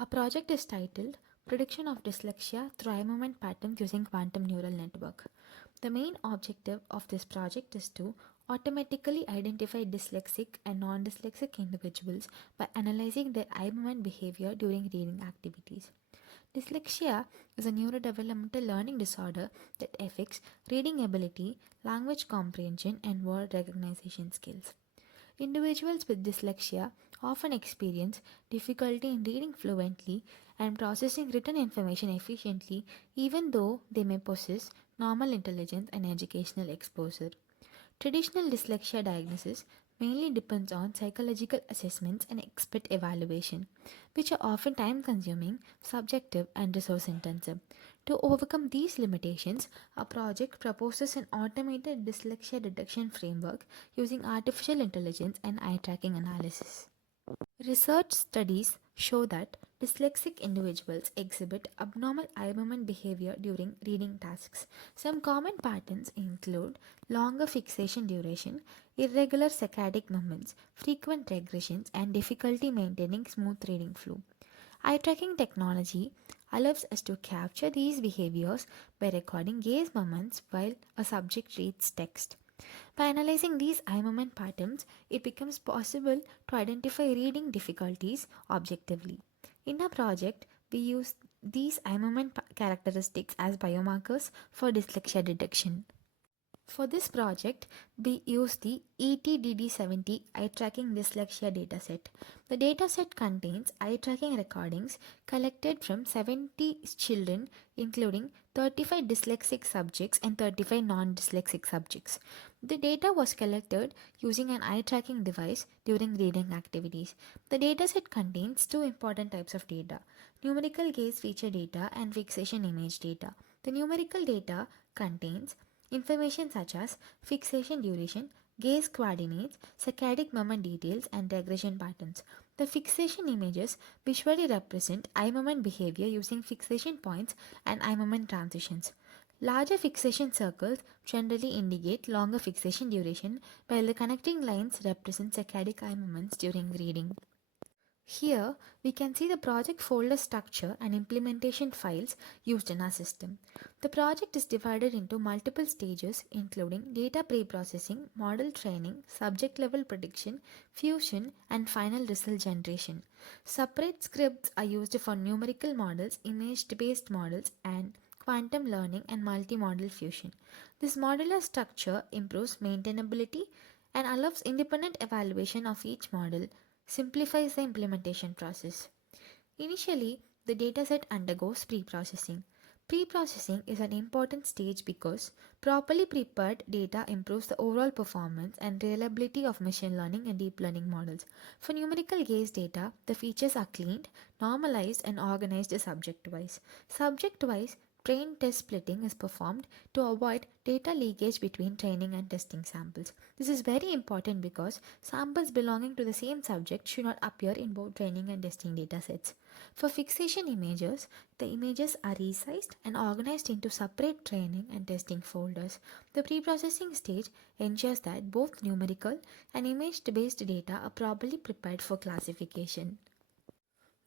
A project is titled Prediction of Dyslexia Through Eye Movement Patterns Using Quantum Neural Network. The main objective of this project is to automatically identify dyslexic and non dyslexic individuals by analyzing their eye movement behavior during reading activities. Dyslexia is a neurodevelopmental learning disorder that affects reading ability, language comprehension, and word recognition skills. Individuals with dyslexia often experience difficulty in reading fluently and processing written information efficiently, even though they may possess normal intelligence and educational exposure. Traditional dyslexia diagnosis mainly depends on psychological assessments and expert evaluation, which are often time consuming, subjective, and resource intensive. To overcome these limitations, a project proposes an automated dyslexia detection framework using artificial intelligence and eye tracking analysis. Research studies show that dyslexic individuals exhibit abnormal eye movement behavior during reading tasks. Some common patterns include longer fixation duration, irregular saccadic movements, frequent regressions, and difficulty maintaining smooth reading flow. Eye tracking technology allows us to capture these behaviors by recording gaze movements while a subject reads text. By analyzing these eye movement patterns, it becomes possible to identify reading difficulties objectively. In our project, we use these eye movement characteristics as biomarkers for dyslexia detection. For this project, we use the ETDD70 eye tracking dyslexia dataset. The dataset contains eye tracking recordings collected from 70 children, including 35 dyslexic subjects and 35 non dyslexic subjects. The data was collected using an eye tracking device during reading activities. The dataset contains two important types of data: numerical gaze feature data and fixation image data. The numerical data contains information such as fixation duration, gaze coordinates, saccadic movement details, and regression patterns. The fixation images visually represent eye movement behavior using fixation points and eye movement transitions. Larger fixation circles generally indicate longer fixation duration, while the connecting lines represent saccadic eye movements during reading. Here, we can see the project folder structure and implementation files used in our system. The project is divided into multiple stages, including data pre-processing, model training, subject level prediction, fusion, and final result generation. Separate scripts are used for numerical models, image-based models, and quantum learning and multi-model fusion. This modular structure improves maintainability and allows independent evaluation of each model, simplifies the implementation process. Initially, the dataset undergoes pre-processing. Pre-processing is an important stage because properly prepared data improves the overall performance and reliability of machine learning and deep learning models. For numerical gaze data, the features are cleaned, normalized, and organized subject-wise. Subject-wise, train test splitting is performed to avoid data leakage between training and testing samples. This is very important because samples belonging to the same subject should not appear in both training and testing datasets. For fixation images, the images are resized and organized into separate training and testing folders. The preprocessing stage ensures that both numerical and image based data are properly prepared for classification.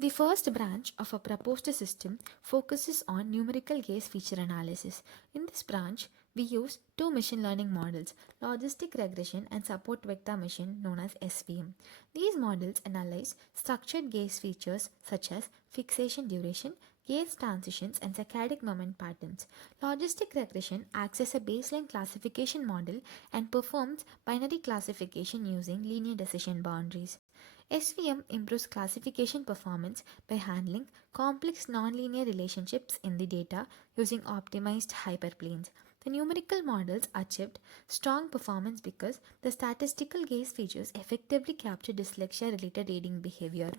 The first branch of a proposed system focuses on numerical gaze feature analysis. In this branch, we use two machine learning models, logistic regression and support vector machine known as SVM. These models analyze structured gaze features such as fixation duration, gaze transitions, and saccadic movement patterns. Logistic regression acts as a baseline classification model and performs binary classification using linear decision boundaries. SVM improves classification performance by handling complex nonlinear relationships in the data using optimized hyperplanes. The numerical models achieved strong performance because the statistical gaze features effectively capture dyslexia related reading behavior.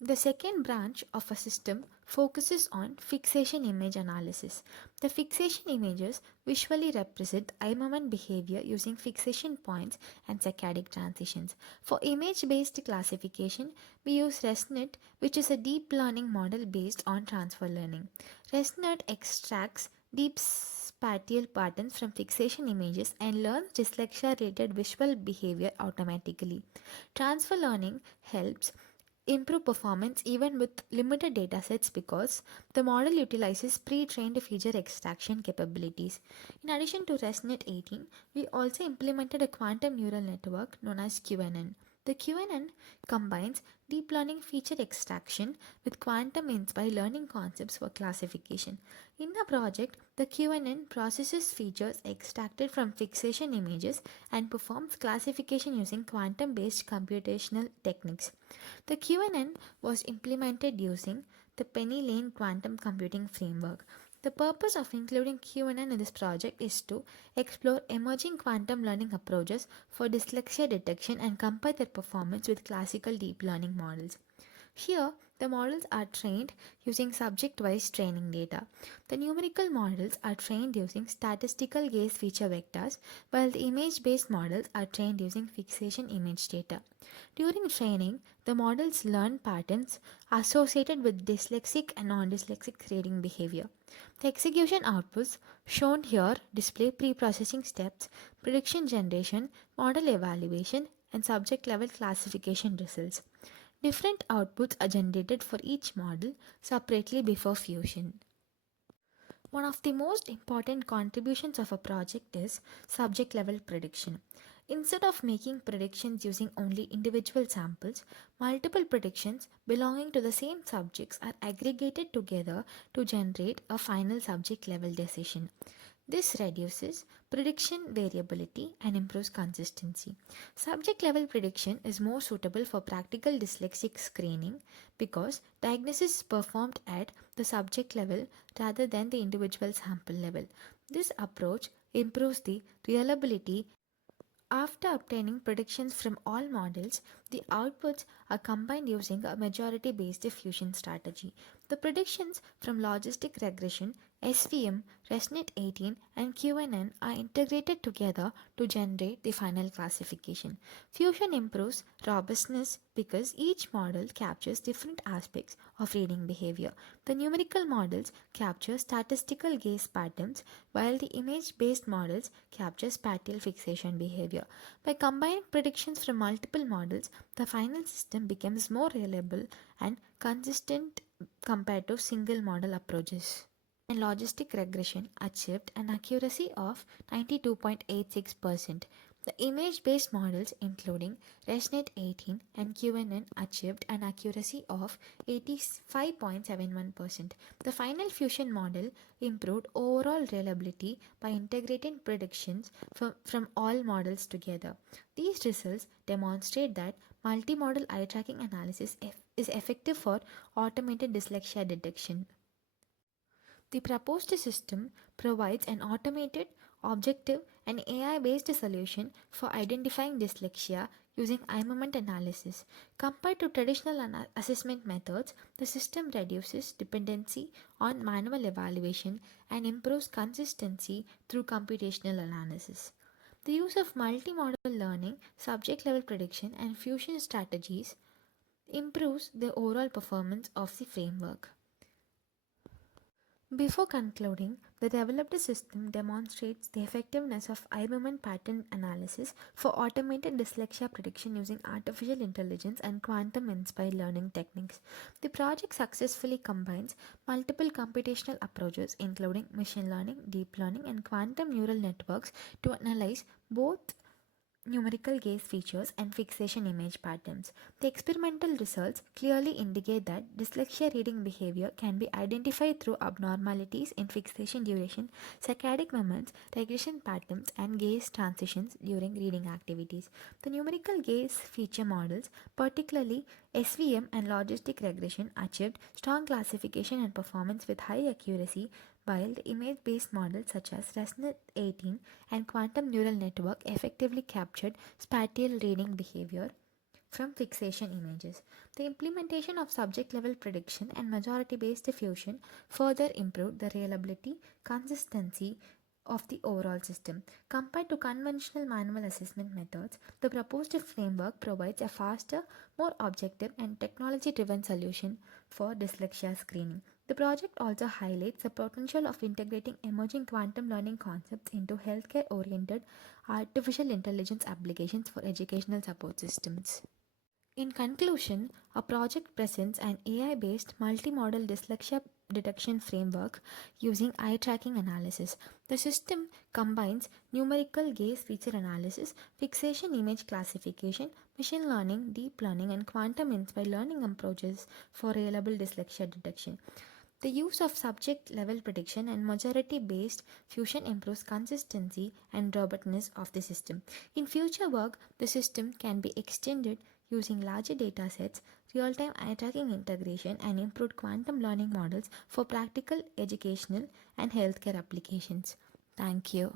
The second branch of a system focuses on fixation image analysis. The fixation images visually represent eye movement behavior using fixation points and saccadic transitions. For image based classification, we use ResNet, which is a deep learning model based on transfer learning. ResNet extracts deep spatial patterns from fixation images and learns dyslexia related visual behavior automatically. Transfer learning helps improve performance even with limited datasets because the model utilizes pre-trained feature extraction capabilities. In addition to ResNet 18, we also implemented a quantum neural network known as QNN. The QNN combines deep learning feature extraction with quantum inspired learning concepts for classification. In the project, the QNN processes features extracted from fixation images and performs classification using quantum based computational techniques. The QNN was implemented using the Penny Lane quantum computing framework. The purpose of including QNN in this project is to explore emerging quantum learning approaches for dyslexia detection and compare their performance with classical deep learning models. Here, the models are trained using subject wise training data. The numerical models are trained using statistical gaze feature vectors, while the image based models are trained using fixation image data. During training, the models learn patterns associated with dyslexic and non dyslexic reading behavior. The execution outputs shown here display pre-processing steps, prediction generation, model evaluation, and subject level classification results. Different outputs are generated for each model separately before fusion. One of the most important contributions of a project is subject level prediction. Instead of making predictions using only individual samples, multiple predictions belonging to the same subjects are aggregated together to generate a final subject level decision. This reduces prediction variability and improves consistency. Subject level prediction is more suitable for practical dyslexic screening because diagnosis is performed at the subject level rather than the individual sample level. This approach improves the reliability. After obtaining predictions from all models, the outputs are combined using a majority based fusion strategy. The predictions from logistic regression, SVM, ResNet 18, and QNN are integrated together to generate the final classification. Fusion improves robustness because each model captures different aspects of reading behavior. The numerical models capture statistical gaze patterns, while the image based models capture spatial fixation behavior. By combining predictions from multiple models, the final system becomes more reliable and consistent compared to single model approaches. And logistic regression achieved an accuracy of 92.86%. The image based models, including ResNet 18 and QNN, achieved an accuracy of 85.71%. The final fusion model improved overall reliability by integrating predictions from all models together. These results demonstrate that multimodal eye tracking analysis is effective for automated dyslexia detection. The proposed system provides an automated, objective, and AI based solution for identifying dyslexia using eye movement analysis. Compared to traditional assessment methods, the system reduces dependency on manual evaluation and improves consistency through computational analysis. The use of multimodal learning, subject level prediction, and fusion strategies improves the overall performance of the framework. Before concluding, the developed system demonstrates the effectiveness of eye movement pattern analysis for automated dyslexia prediction using artificial intelligence and quantum inspired learning techniques. The project successfully combines multiple computational approaches, including machine learning, deep learning, and quantum neural networks, to analyze both numerical gaze features and fixation image patterns. The experimental results clearly indicate that dyslexia reading behavior can be identified through abnormalities in fixation duration, saccadic moments, regression patterns, and gaze transitions during reading activities. The numerical gaze feature models, particularly SVM and logistic regression, achieved strong classification and performance with high accuracy, while the image based models such as ResNet 18 and Quantum Neural Network effectively captured spatial reading behavior from fixation images. The implementation of subject level prediction and majority based diffusion further improved the reliability, consistency of the overall system. Compared to conventional manual assessment methods, the proposed framework provides a faster, more objective, and technology driven solution for dyslexia screening. The project also highlights the potential of integrating emerging quantum learning concepts into healthcare oriented artificial intelligence applications for educational support systems. In conclusion, a project presents an AI based multimodal dyslexia detection framework using eye tracking analysis. The system combines numerical gaze feature analysis, fixation image classification, machine learning, deep learning, and quantum inspired learning approaches for reliable dyslexia detection. The use of subject level prediction and majority based fusion improves consistency and robustness of the system. In future work, the system can be extended using larger data sets, real time eye tracking integration, and improved quantum learning models for practical, educational, and healthcare applications. Thank you.